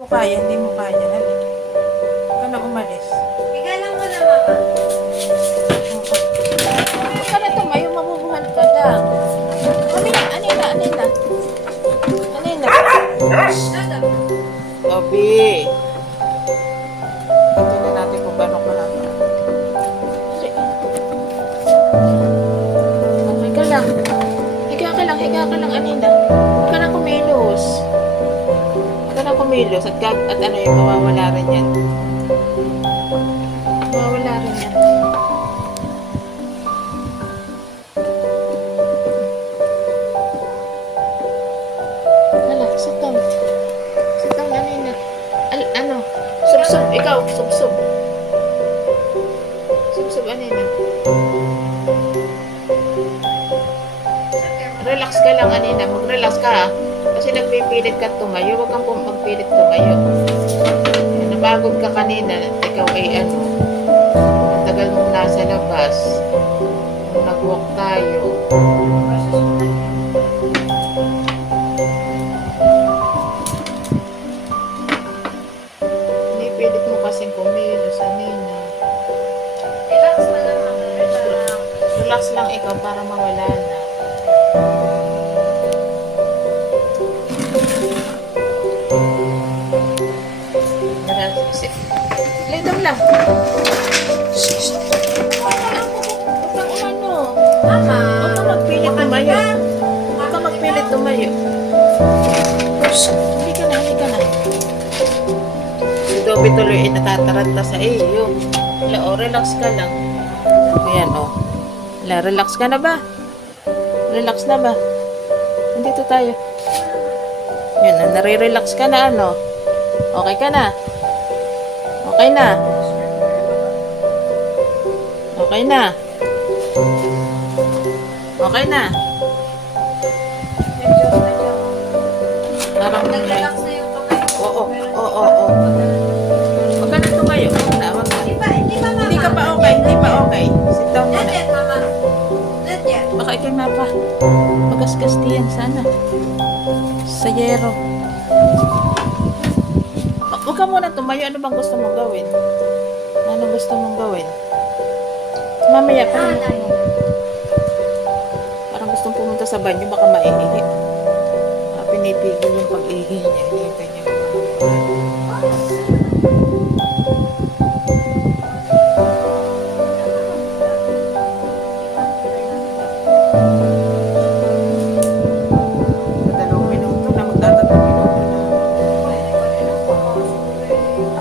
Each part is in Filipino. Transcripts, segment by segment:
Mo kaya, hindi mo kaya. Dali. Huwag ka na umalis. Higa lang mo na, mama. Huwag ka na tumayo, mabubuhan ka lang. Anina, anina, anina. Anina. Nada. Gabi. Ito na natin kung gano'ng kahaba. Okay ka lang. Higa ka lang, anina. Huwag ka na kumilos. Huwag ka na kumilos at ano yung mawawala rin yan. Mawawala rin yan. Hala, sit down. Sit down, anina. Ano? Sub-sub, ikaw, sub-sub. Sub-sub, anina. Relax ka lang, anina. Mag-relax ka, ha? Kasi nagpipilit ka tumayo. Huwag kang magpilit tumayo. Napagod ka kanina. Ikaw ay ano, ang tagal mong nasa labas. Nung nag-walk tayo. Pinipilit mo kasing kumilos, anina. Relax mo lang, mama. Relax. Relax lang ikaw para mawala na. Lay down lang. Huwag kang umano. Mama. Huwag kang magpilit tumayo. Huwag kang magpilit tumayo. Hindi ka na, hindi ka na. Si Dobby tuloy ay natataranta sa iyo. Wala, oh, relax ka lang. Ayan, oh. Wala, relax ka na ba? Relax na ba? Nandito tayo. Yan, nare-relax ka na, ano? Okay ka na? Okay na? Okay na? Okay na? Parang Nag-relax na yung kamay ko. Oo, oo, oo. Huwag ka na tumayo. Huwag na, huwag na. Hindi pa, mama. Hindi ka pa okay, hindi pa okay. Sit down Not muna. yet, mama. Not yet. Baka ikay mapa. Magasgas diyan sana. Sa yero. Huwag ka muna tumayo. Ano bang gusto mong gawin? Ano gusto mong gawin? Mamaya pa naman. Parang gustong pumunta sa banyo. Baka maiihi. Pinipigil yung pag-ihi niya. Hinihintay niya. Dalawang minuto na. Magtatatlong minuto na.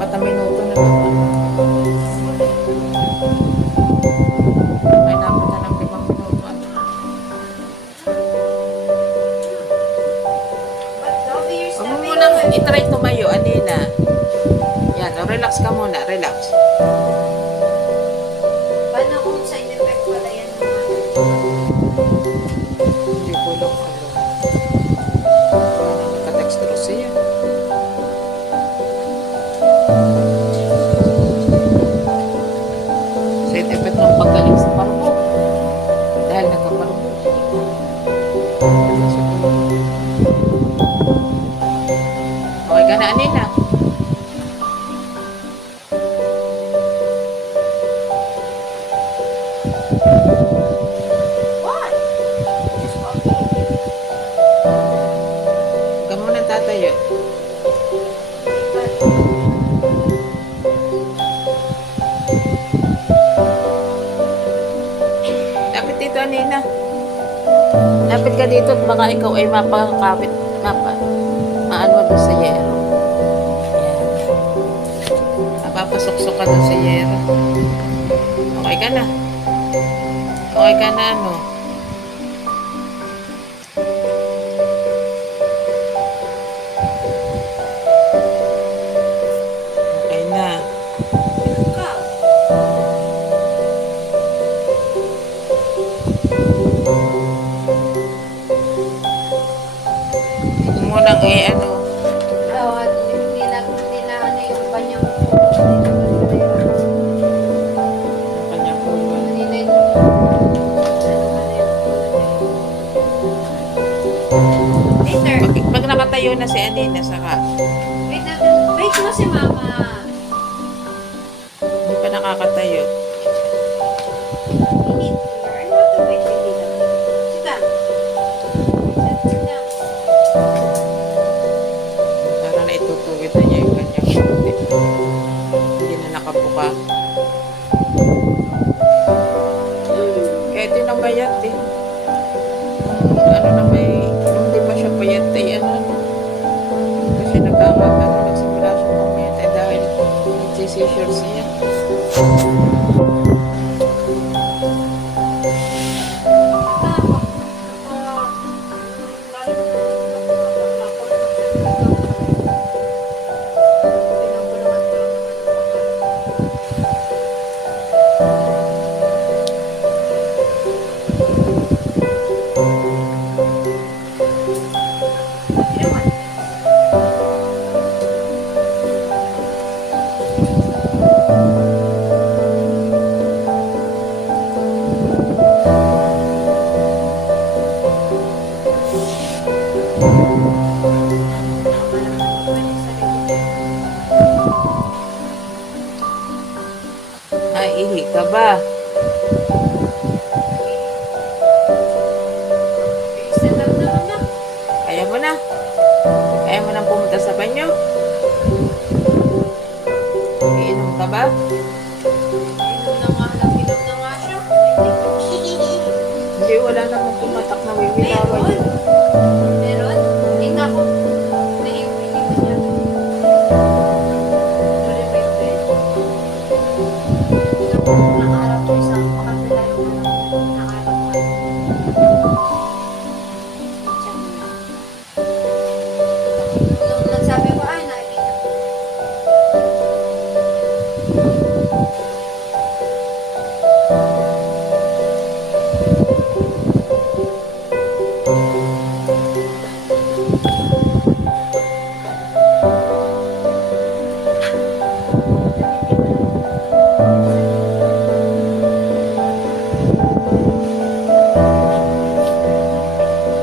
4 na minuto na to. May dapat na ng 5 minuto. Dobby, you're Huwag mo stepping munang away. itry tumayo, Anina. Yan, relax ka muna, relax. Paano kung side effect pala yan, mama? Hindi ko lang alam. Parang nakatextros siya. Side effect ng paggaling sa parbo. Dahil nagkaparbo. Okay ka na, Anina? Why? Just walking. Huwag ka muna tatayo. Lapit dito, Anina. Lapit ka dito at baka ikaw ay mapakakapit. Maano mo doon sa yero. Ayan. Napapasuksok ka doon sa yero. Okay ka na. Okay ka na, ano? Okay na. Ka. Huwag mo nang ano. Hindi na ano yung kanyang Kanya pulo. hindi na yung later. Pag nakatayo na si Anina, saka Wait natin. si Mama. Hindi pa nakakatayo. You need to learn how to wait for Tita. Sit down. Sit down. Parang naitutuwid na niya yung kanyang puti. Hindi na nakabuka. Kaya ito na mayat eh. Ano na may, hindi pa siya payat eh. Ano na. Kasi nagkakagano nagsimula siya pumayat eh dahil nagsisisure siya. Naihi ka ba? Kaya mo na? Kaya mo nang pumunta sa banyo? Iinom ka ba? Hindi, wala namang pumatak na wiwilawan. Meron? Eh, nako. Naiinig na niya. Tuloy pa yung bed. Nakaharap ko isang pakatila yung nakaharap ko. Nung nagsabi ko, ay, nakikita ko.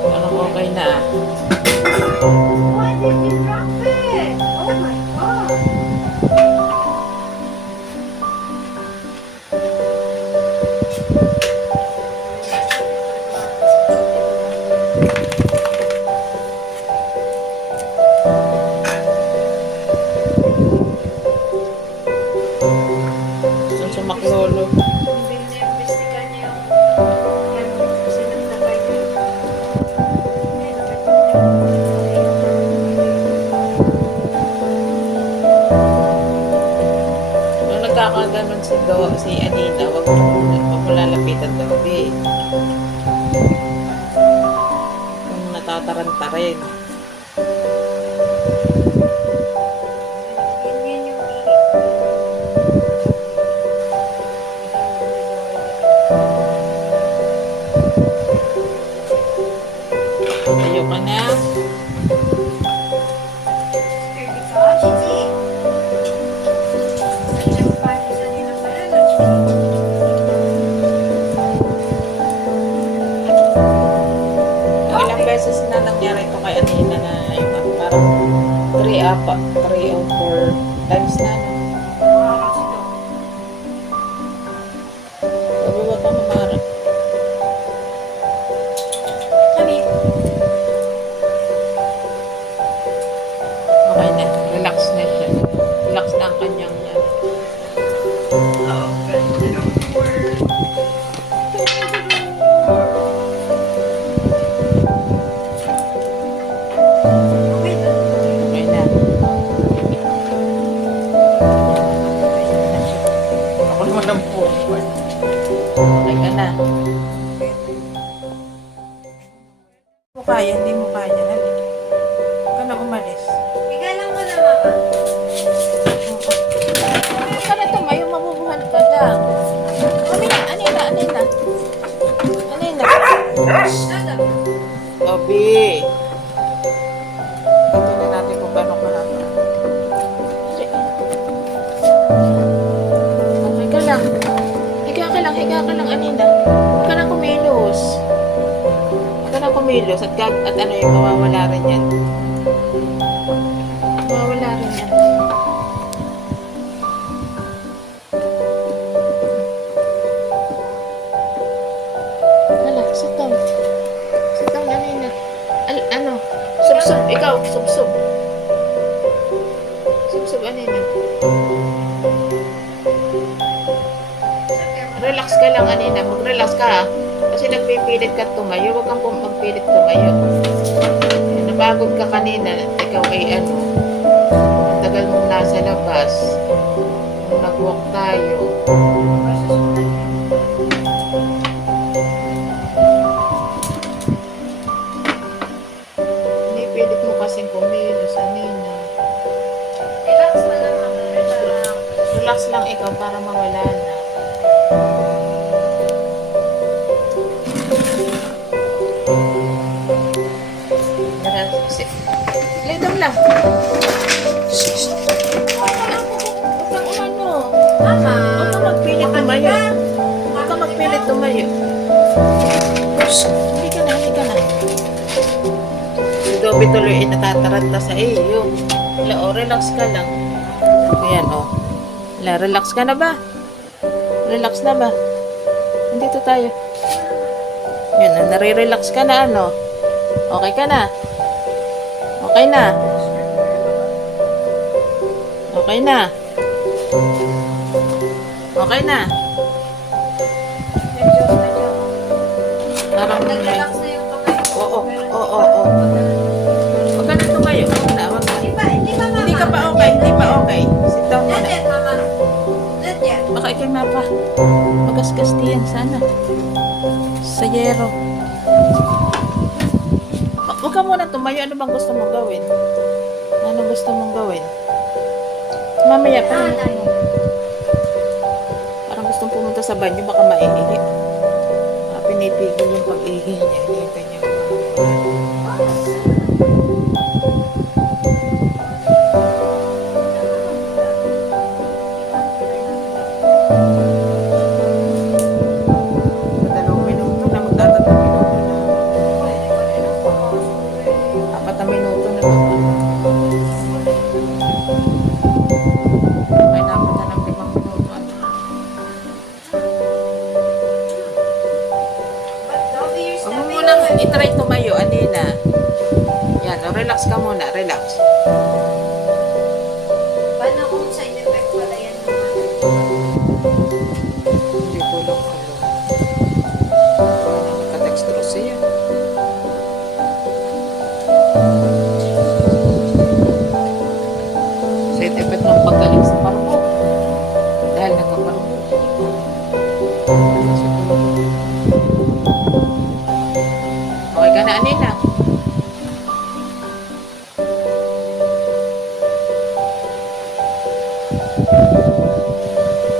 Parang okay na ah. Why did you drop it? Oh my God. Saan sumaklolo? Biniimbestigan niya yung kasi nagtatay ko yun. Nung nagkakaganon si Anina, wag mo lalapitan daw eh. Kung natataranta rin. Yun yung Tayo ka na. Ilang beses na nangyari ito kay Anina na yung parang 3 or 4 times na. Sabi ba ka mamarap? Okay na. Relax na siya. Relax na ang kanyang yan. Okay na. Ako naman ang forward. Okay ka na. Mo kaya, hindi mo kaya. Huwag ka na umalis. Ka na tumayo, mabubuhan ka lang. Anina. Gabi. Ito na natin kung gano'ng kahaba. Okay ka lang. Higa ka lang, Anina. Huwag ka na kumilos. At ano yung mawawala rin yan. Mawawala rin yan. busog anina. Relax ka lang anina. Mag-relax ka ha. Kasi nagpipilit ka tumayo. Huwag kang magpilit tumayo. Napagod ka kanina. Ikaw ay ano. Tagal mong nasa labas. Nung nag-walk tayo. Hindi pilit mo kasing kumilos anina. Relax na lang mama. Relax. Relax lang ikaw para mawala na. Lay down lang. Huwag kang umano. Mama. Huwag kang magpilit tumayo. Huwag kang magpilit tumayo. Hindi ka na, hindi ka na. Si Dobby tuloy ay natataranta sa iyo. Relax ka lang. Ayan, relax ka na ba? Relax na ba? Nandito tayo. Yan, nare-relax ka na, ano? Okay ka na? Okay na? Okay na? Okay na? Medyo. Parang Nag-relax na yung kamay ko. Oo. Huwag ka na tumayo. Huwag na. Hindi pa mama. Hindi ka pa okay. Hindi pa okay. Sit down Not muna. yet mama. Not yet. Baka ikay mapa. Magasgas diyan sana. Sa yero. Huwag ka muna tumayo. Ano bang gusto mong gawin? Ano gusto mong gawin? Mamaya pa. Parang gustong pumunta sa banyo. Baka maiihi. Pinipigil yung pag-ihi niya. Hinihintay niya. Dalawang minuto na. Magtatatang minuto na. 4 na minuto na to. Ay, dapat na ng 5 minuto. Huwag mo munang itry tumayo, anina. Yan, relax ka muna, relax. Paano kung side effect pala yan mama? Hindi ko lang alam. Parang nakadextrose siya. Side effect ng paggaling sa parmo. Dahil nagkaparmo. Okay ka na, anina?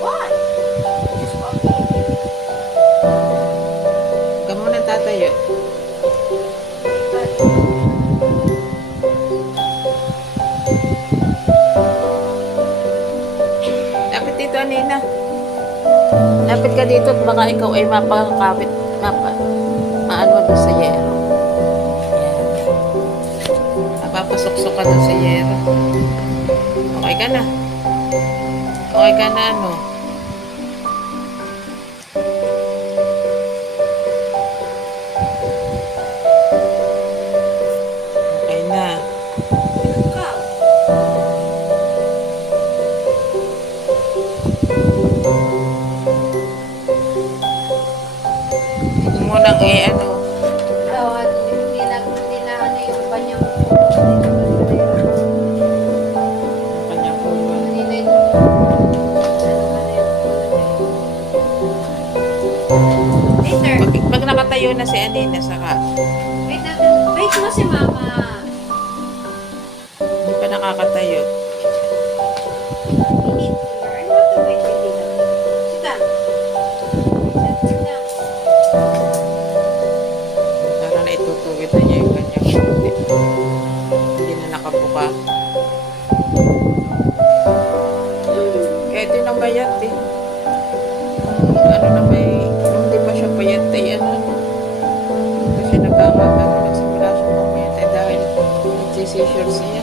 What? Just walking. Huwag ka muna tatayo. Lapit dito, anina. Lapit ka dito at baka ikaw ay mapakakapit. Maano mo doon sa yero. Yan. Napapasuksok ka doon sa yero. Okay ka na. Okay ka na, ano? Okay na. Ikaw. Huwag mo nang ano. Hindi na ano yung kanyang Kanyang ulo. kanina yung later. Pag nakatayo na si Anina, saka Wait natin. Wait mo si mama. hindi pa nakakatayo. We need to learn how to wait with Dina. Sit down. Sit down. Para na itutuwid na niya yung kanyang ulo. Hindi na nakabuka. Kaya ito yung bayat eh. Ano na may, nung di pa siya payat ay ano. Kasi nagsimula siya pumayat eh dahil nagsisisure siya.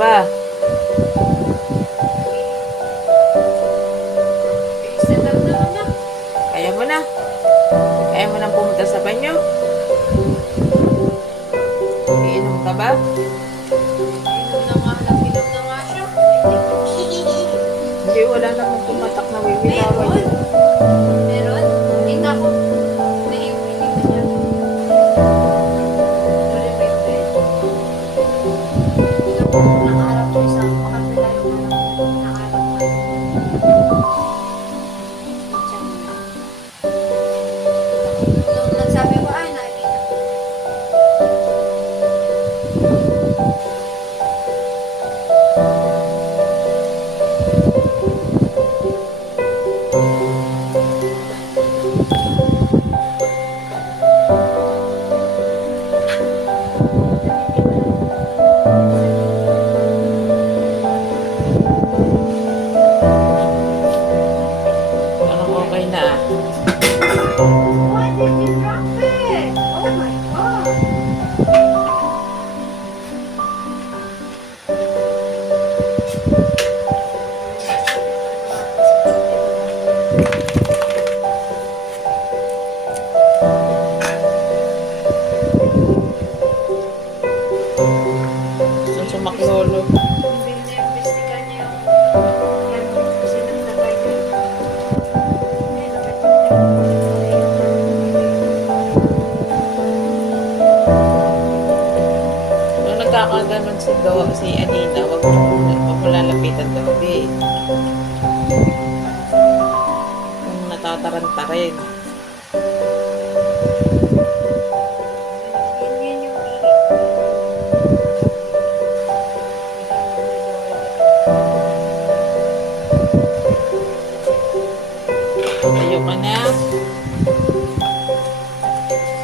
ba? Extend na na. Kaya mo na. Kaya mo nang pumunta sa banyo. Iinom ka ba? Inom na nga lang. Inom na nga siya. Hindi, wala namang tumatak na wiwilaway. Meron? Meron? Kita ko. Naiinig na niya. Tuloy ba yung bed? Nakaharap siya sa pakapila yung nakaharap mo. Nung nagsabi ko, ay, nakikita ko. Parang okay na. Why did you drop it? Oh my God. Gusto sumaklolo. Biniimbestigahan niya yung sinagtatay niya. Nung nagkakaganon si Anina, wag mo lalapitan daw, eh. Kung natataranta rin. Yun yung Tayo ka na.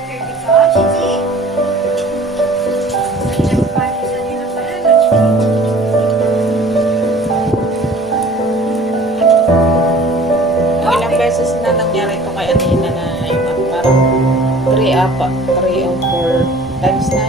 sturdy ka, Chichi. Nandiyan pa rin sa nila pala, no? Ilang beses na nangyari ito kay Anina na yung parang 3 or 4 times na